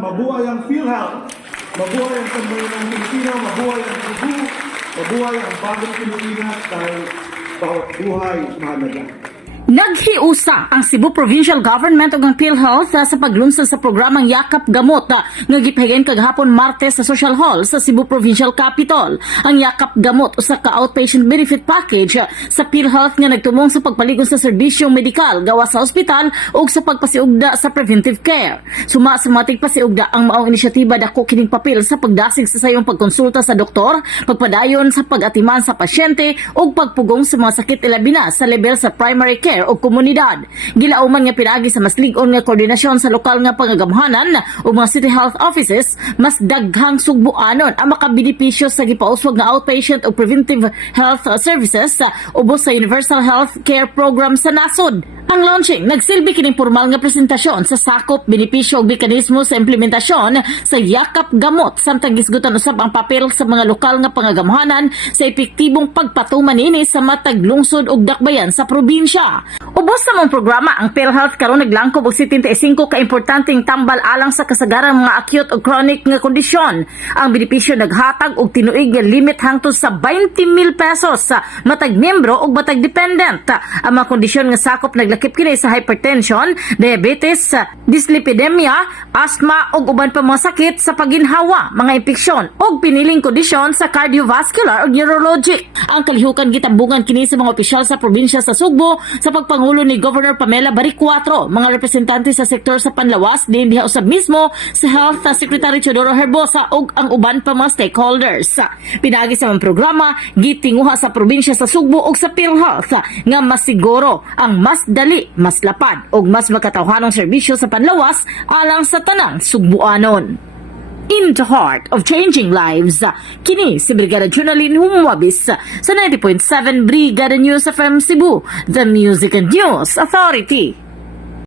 mabuhay ang PhilHealth, mabuhay ang Sambayanang Pilipino, mabuhay ang Cebu, mabuhay ang Bagong Pilipinas dahil bawat buhay mahalaga. Naghiusa ang Cebu Provincial Government ug ang PhilHealth sa paglunsad sa programang Yakap Gamot nga gipahigayon kagahapon Martes sa Social Hall sa Cebu Provincial Capital. Ang Yakap Gamot usa ka outpatient benefit package sa PhilHealth nga nagtumong sa pagpaligon sa serbisyong medikal gawas sa ospital ug sa pagpasiugda sa preventive care. Suma sa matig pasiugda ang maong inisyatiba dako kining papel sa pagdasig sa sayong pagkonsulta sa doktor, pagpadayon sa pag-atiman sa pasyente ug pagpugong sa mga sakit ilabi na sa level sa primary care o komunidad. Gilauman nga pinagi sa mas lig-on nga koordinasyon sa lokal nga pangagamhanan o mga city health offices, mas daghang sugbuanon ang makabenepisyo sa gipauswag nga outpatient o preventive health services ubos sa Universal Health Care Program sa nasod. Ang launching nagsilbi kining formal nga presentasyon sa sakop, benepisyo ug mekanismo sa implementasyon sa Yakap Gamot samtang gisgutan usab ang papel sa mga lokal nga pangagamhanan sa epektibong pagpatuman ini sa matag lungsod ug dakbayan sa probinsya. Ubos sa mong programa ang PhilHealth karon naglangkob og 75 ka importanteng tambal alang sa kasagarang mga acute o chronic nga kondisyon. Ang benepisyo naghatag og tinuig nga limit hangtod sa 20,000 pesos sa matag miyembro ug matag dependent. Ang mga kondisyon nga sakop naglakip kini sa hypertension, diabetes, dyslipidemia, asthma ug uban pa mga sakit sa paginhawa, mga impeksyon ug piniling kondisyon sa cardiovascular ug neurologic. Ang kalihukan gitambungan kini sa mga opisyal sa probinsya sa Sugbo sa pagpangulo ni Governor Pamela Baricuatro, mga representante sa sektor sa panlawas din diha usab mismo sa Health Secretary Teodoro Herbosa ug ang uban pa mga stakeholders. Pinagi sa mga programa gitinguha sa probinsya sa Sugbo ug sa PhilHealth nga mas siguro ang mas dali, mas lapad ug mas makatawhanong serbisyo sa panlawas alang sa tanang Sugbuanon. In the heart of changing lives, kini si Brigada Junalyn Humwabis sa 90.7 Brigada News FM Cebu, the Music and News Authority.